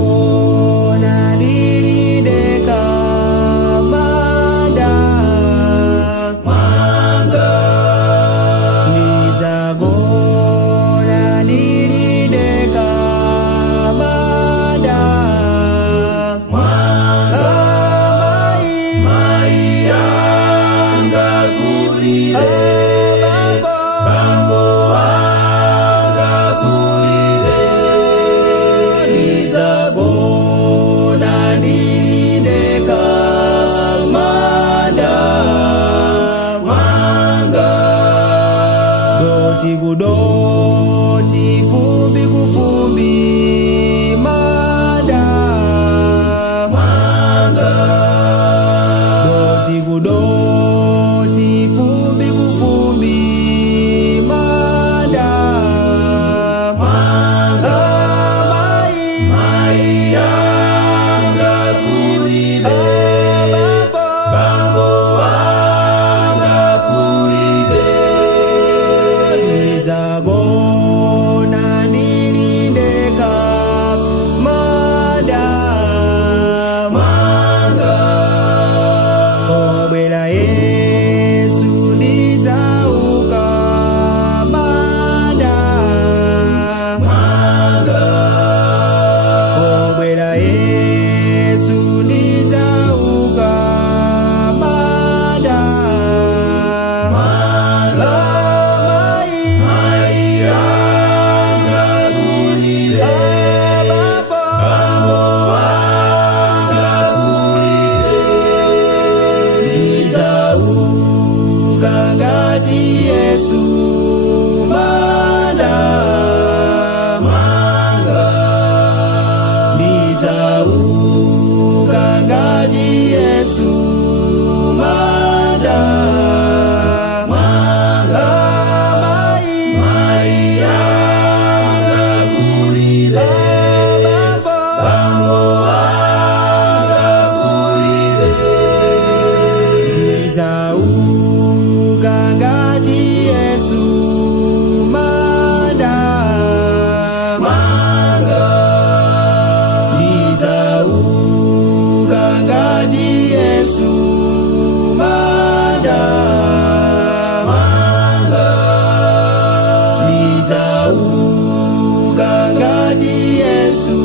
Ndidzagona ndiri ndega manda mwanga, ndidzagona ndiri ndega manda mwanga. Mai yanga kulire, bambo wanga kulire, ndidzagona ndiri ndega manda mwanga. Doti kudoti, fumbi kufumbi, manda mwanga. Doti kudoti, fumbi kufumbi, manda mwanga. Mai yanga kulire, bambo wanga kulire, ndidzagona ndiri ndega manda mwanga. Obwera Yesu ndidzauka manda mwanga. Obwera Yesu ndidzauka manda mwanga. Mai yanga kulire, bambo wanga kulire, ndidzauka ngati Yesu manda mwanga. Ndidzauka ngati Yesu manda mwanga. Mai yanga kulire, bambo wanga kulire, ndidzauka ngati Yesu manda mwanga. Ndidzauka ngati Yesu manda mwanga. Ndidzauka ngati Yesu